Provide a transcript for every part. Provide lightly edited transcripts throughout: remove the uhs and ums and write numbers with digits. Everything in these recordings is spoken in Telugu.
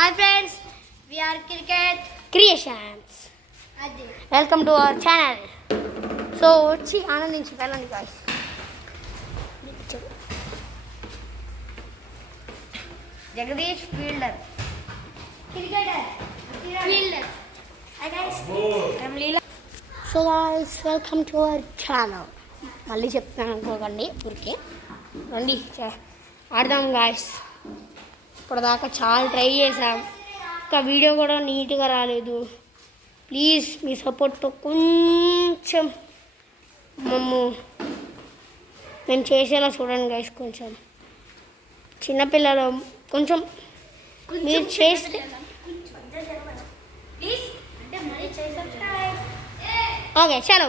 Hi friends, we are Cricket Creations. Welcome to our channel. So, వచ్చి ఆనందించి వెళ్ళండి guys. Jagadish fielder cricketer fielder. Hi guys. I'm Leela. So guys, welcome to our channel. మళ్ళీ చెప్తాను అనుకోకండి ఊరికే రండి ఆడదాం గాయస్. ఇప్పటిదాకా చాలా ట్రై చేసాం, ఇంకా వీడియో కూడా నీట్గా రాలేదు. ప్లీజ్ మీ సపోర్ట్తో కొంచెం మేము చేసేలా చూడండి గైస్. కొంచెం చిన్నపిల్లలు కొంచెం మీరు చేస్తే ఓకే చలో.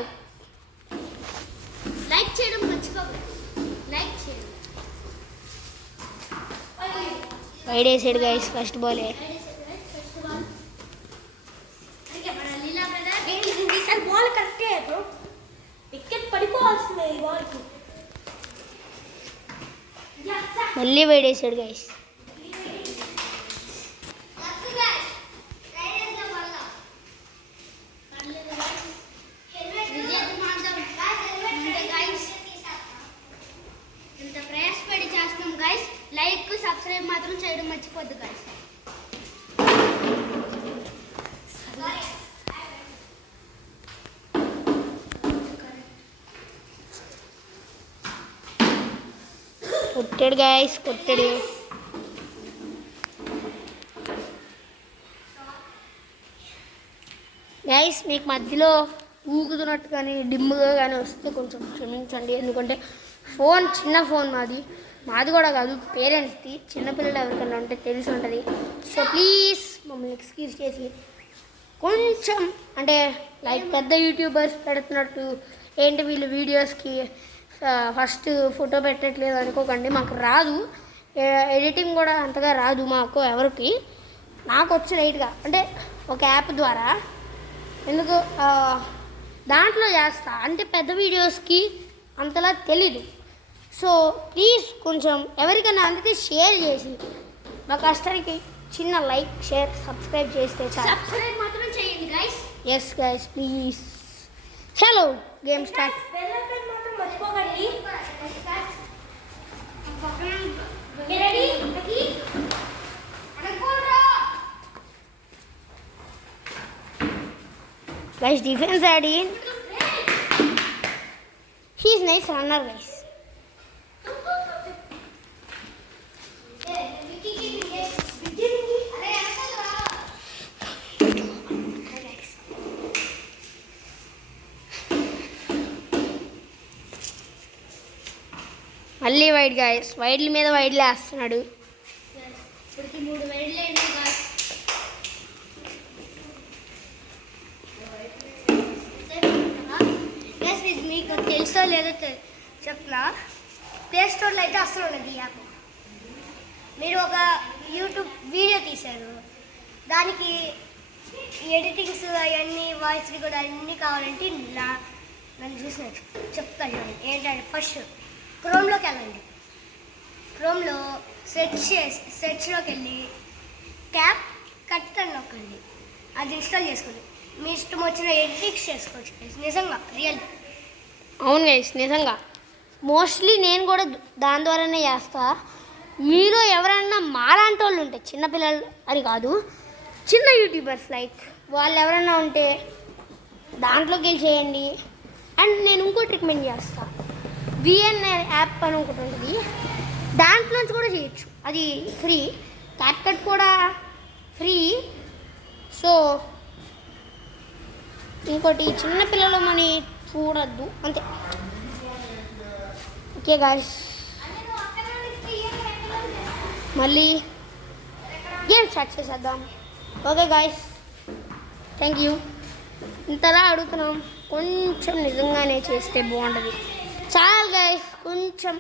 లైక్ చేయడం మర్చిపోకండి. లైక్ చేయండి. వైడ్ వేసాడు గైస్ ఫస్ట్ బాలే. బాల్ కరెక్టే బ్రో, వికెట్ పడిపోవాల్సిందే ఈ బాల్కి. మళ్ళీ వైడ్ వేసాడు గైస్. ఇంత ప్రయాసపడి చేస్తాం గైస్. లైక్ సబ్స్క్రైబ్ మాత్రం చేయడం మర్చిపోద్దు గైస్. కొట్టాడు గైస్, కొట్టాడు. గైస్ మీకు మధ్యలో ఊగుతున్నట్టు కానీ డిమ్గా కానీ వస్తే కొంచెం క్షమించండి. ఎందుకంటే ఫోన్ చిన్న ఫోన్ మాది కూడా కాదు, పేరెంట్స్ది. చిన్నపిల్లలు ఎవరికైనా ఉంటే తెలిసి ఉంటుంది. సో ప్లీజ్ మమ్మల్ని ఎక్స్క్యూజ్ చేసి కొంచెం అంటే లైక్ పెద్ద యూట్యూబర్స్ పెడుతున్నట్టు ఏంటి వీళ్ళు వీడియోస్కి ఫస్ట్ ఫోటో పెట్టట్లేదు అనుకోకండి. మాకు రాదు, ఎడిటింగ్ కూడా అంతగా రాదు మాకు ఎవరికి. నాకు వచ్చి లైట్గా అంటే ఒక యాప్ ద్వారా ఎందుకు దాంట్లో చేస్తా, అంటే పెద్ద వీడియోస్కి అంతలా తెలీదు. సో ప్లీజ్ కొంచెం ఎవరికైనా అందుకే షేర్ చేసి మా కష్టానికి చిన్న లైక్ షేర్ సబ్స్క్రైబ్ చేస్తే చాలు. సబ్స్క్రైబ్ మాత్రం చేయండి గైస్. Yes guys please. చలో గేమ్ స్టార్ట్. బెల్ ఐకాన్ మాత్రం మర్చిపోకండి. Ready guys, defense add in. He is nice runner guys. మళ్ళీ వైడ్ గాయస్, వైడ్ల మీద వైడ్లు వేస్తున్నాడు. ఇప్పటికి 3 వైడ్లే అండి గాయస్. ఇది మీకు తెలుసో లేదో చెప్తున్నా. ప్లే స్టోర్లో అయితే అస్సలు ఉండదు ఈ యాప్. మీరు ఒక యూట్యూబ్ వీడియో తీశారు, దానికి ఎడిటింగ్స్ అవన్నీ వాయిస్ రికార్డ్ అన్నీ కావాలంటే నన్ను చూసి చెప్తాను చూడండి. ఏంటంటే ఫస్ట్ క్రోమ్లోకి వెళ్ళండి. క్రోమ్లో సెర్చ్లోకి వెళ్ళి క్యాప్ కట్ అని నొక్కండి. అది ఇన్స్టాల్ చేసుకోండి. మీ ఇష్టం వచ్చిన ఎడిటింగ్స్ చేసుకోవచ్చు. నిజంగా రియల్. అవును గైస్, నిజంగా మోస్ట్లీ నేను కూడా దాని ద్వారానే చేస్తా. మీలో ఎవరైనా మాలాంటి వాళ్ళు ఉంటే, చిన్నపిల్లలు అని కాదు, చిన్న యూట్యూబర్స్ లైక్ వాళ్ళు ఎవరైనా ఉంటే దాంట్లోకి వెళ్ళి చేయండి. అండ్ నేను ఇంకోటి రికమెండ్ చేస్తాను, విఎన్ యాప్ అని ఒకటి ఉంటుంది, దాంట్లోంచి కూడా చేయొచ్చు. అది ఫ్రీ, క్యాప్కట్ కూడా ఫ్రీ. సో ఇంకోటి చిన్నపిల్లలు మని చూడద్దు అంతే. ఓకే గాయస్, మళ్ళీ గేమ్ స్టార్ట్ చేసేద్దాం. Okay guys, thank you. ఇంతలా అడుగుతున్నాం, కొంచెం నిజంగానే చేస్తే బాగుంటుంది. చాలు గైస్, కొంచెం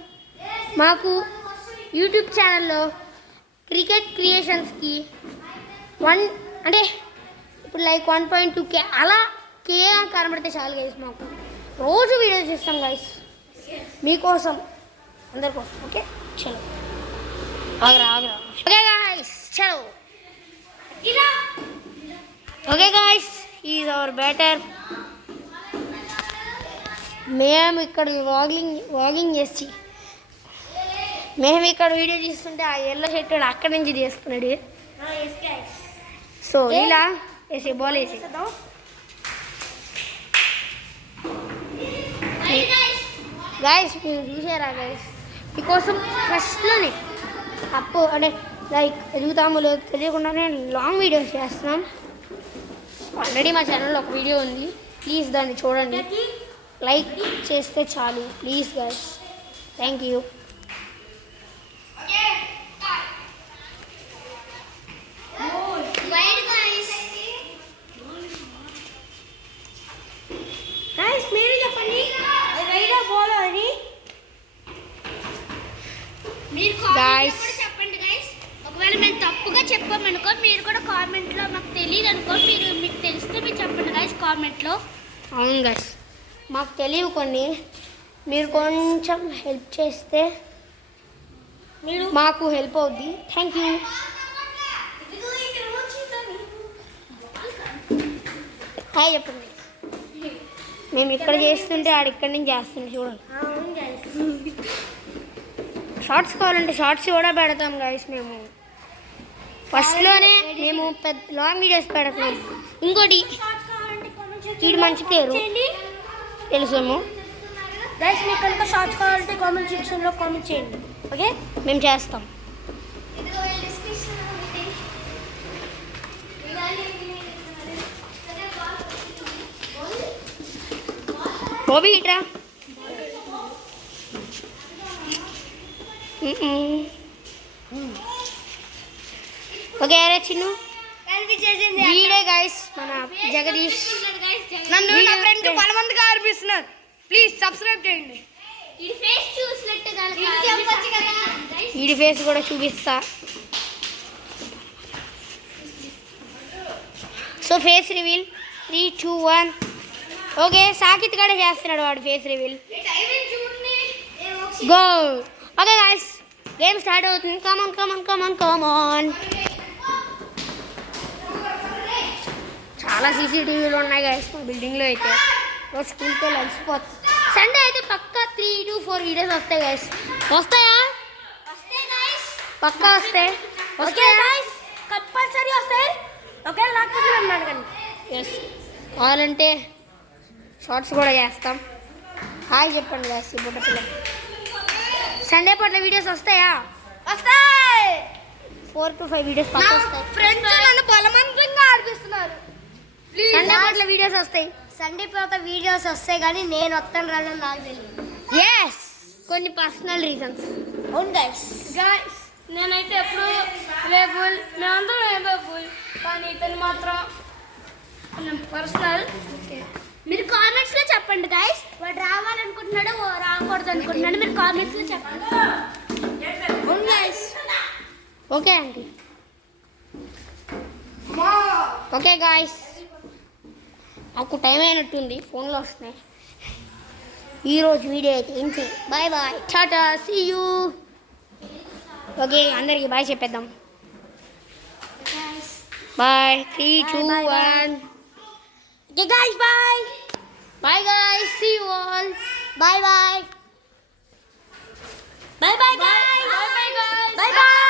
మాకు యూట్యూబ్ ఛానల్లో క్రికెట్ క్రియేషన్స్కి అంటే ఇప్పుడు లైక్ 1.2K అలా కే కనబడితే చాలు గైస్. మాకు రోజు వీడియోస్ ఇస్తాం గైస్ మీకోసం, అందరి కోసం. ఓకే చలో ఆగరా. ఓకే గాయ్స్ చలో okay guys, is our batter. మేము ఇక్కడ వాగింగ్ చేసి మేము ఇక్కడ వీడియో తీస్తుంటే ఆ ఎల్లో షర్ట్ అక్కడి నుంచి తీస్తున్నాడు. సో ఇలా వేసే బాల్ వేసి గాయస్ మీరు చూసారా గాయస్, మీకోసం ఫస్ట్లోనే అప్పు అంటే లైక్ ఎదుగుతామో లేదో తెలియకుండానే లాంగ్ వీడియోస్ చేస్తున్నాం. ఆల్రెడీ మా ఛానల్లో ఒక వీడియో ఉంది, ప్లీజ్ దాన్ని చూడండి. లైక్ చేస్తే చాలు ప్లీజ్ గైస్, థ్యాంక్ యూ. మీరు చెప్పండి రైడా బోలో అని మీరు గాయ్స్ చెప్పండి గైస్. ఒకవేళ మేము తప్పుగా చెప్పామనుకో మీరు కూడా కామెంట్లో మాకు తెలియదు అనుకో, మీకు తెలిస్తే మీరు చెప్పండి గైస్ కామెంట్లో. అవును గైస్, మాకు తెలియవు కొన్ని, మీరు కొంచెం హెల్ప్ చేస్తే మీరు మాకు హెల్ప్ అవుద్ది. Thank you. హాయ్ చెప్పండి. మేము ఇక్కడ చేస్తుంటే ఆడ ఇక్కడి నుంచి చేస్తుంటే చూడండి. షార్ట్స్ కావాలంటే షార్ట్స్ కూడా పెడతాం గైస్. మేము ఫస్ట్లోనే మేము పెద్ద లాంగ్ వీడియోస్ పెడతాం. ఇంకోటి ఇది మంచి పేరు తెలుసేమో గైస్, మీకు కనుక షార్ట్స్ కావాలంటే కామెంట్ సెక్షన్లో కామెంట్ చేయండి. ఓకే, మేము చేస్తాం. ఓబీ ఇట్రా. ఓకే అరే చిన్ను వీడే గైస్ మన జగదీష్. నన్ను నా ఫ్రెండ్ బలవంతంగా అనిపిస్తున్నారు, ప్లీజ్ సబ్స్క్రైబ్ చేయండి. వీడి ఫేస్ కూడా చూపిస్తా. So face reveal 3, 2, 1. Okay, Sakith కూడా చేస్తున్నాడు వాడు face reveal. Go. Okay guys, game start అవుతుంది. కమాన్ కమాన్ కమాన్ కమాన్. చాలా సీసీటీవీలు ఉన్నాయి గాయస్ మా బిల్డింగ్లో అయితే. రోజు స్కూల్కి వెళ్ళి అలసిపోతుంది. సండే అయితే పక్కా 3 to 4 వీడియోస్ వస్తాయి గాయస్. వస్తాయా? పక్కా వస్తాయి. కంపల్సరీ వస్తాయి. ఓకే, లేకపోతే నన్ను అడగండి. ఎస్, కావాలంటే షార్ట్స్ కూడా చేస్తాం. హాయ్ చెప్పండి గాయస్. ఈ బుట్ట పిల్ల సండే పూట వీడియోస్ వస్తాయా? వస్తాయి. 4 to 5 వీడియోస్ పక్కా వస్తాయి. ఫ్రెండ్స్ నన్ను బలవంతంగా ఆడిపిస్తున్నారు. సండే పూట వీడియోస్ వస్తాయి. సండే పూట వీడియోస్ వస్తాయి కానీ నేను వస్తాను రాదని నాకు తెలియదు. ఎస్, కొన్ని పర్సనల్ రీజన్స్. అవును గైస్. నేనైతే ఎప్పుడు లేబుల్ మేమందరం ఏబుల్, కానీ ఇతను మాత్రం పర్సనల్. మీరు కామెంట్స్ లో చెప్పండి గైస్, వాడు రావాలనుకుంటున్నాడు రాకూడదు అనుకుంటున్నాడు, మీరు కామెంట్స్ లో చెప్పండి. అవును guys. Okay aunty. Okay guys, నాకు టైం అయినట్టుంది, ఫోన్లో వస్తున్నాయి. ఈరోజు వీడియో అయితే ఇంతే. Bye bye, tata, see you. Okay, అందరికి బాయ్ చెప్పేద్దాం. Bye. 3, 2, 1. Okay guys, bye. Bye guys, see you all. Bye bye. Bye bye bye bye. Bye bye.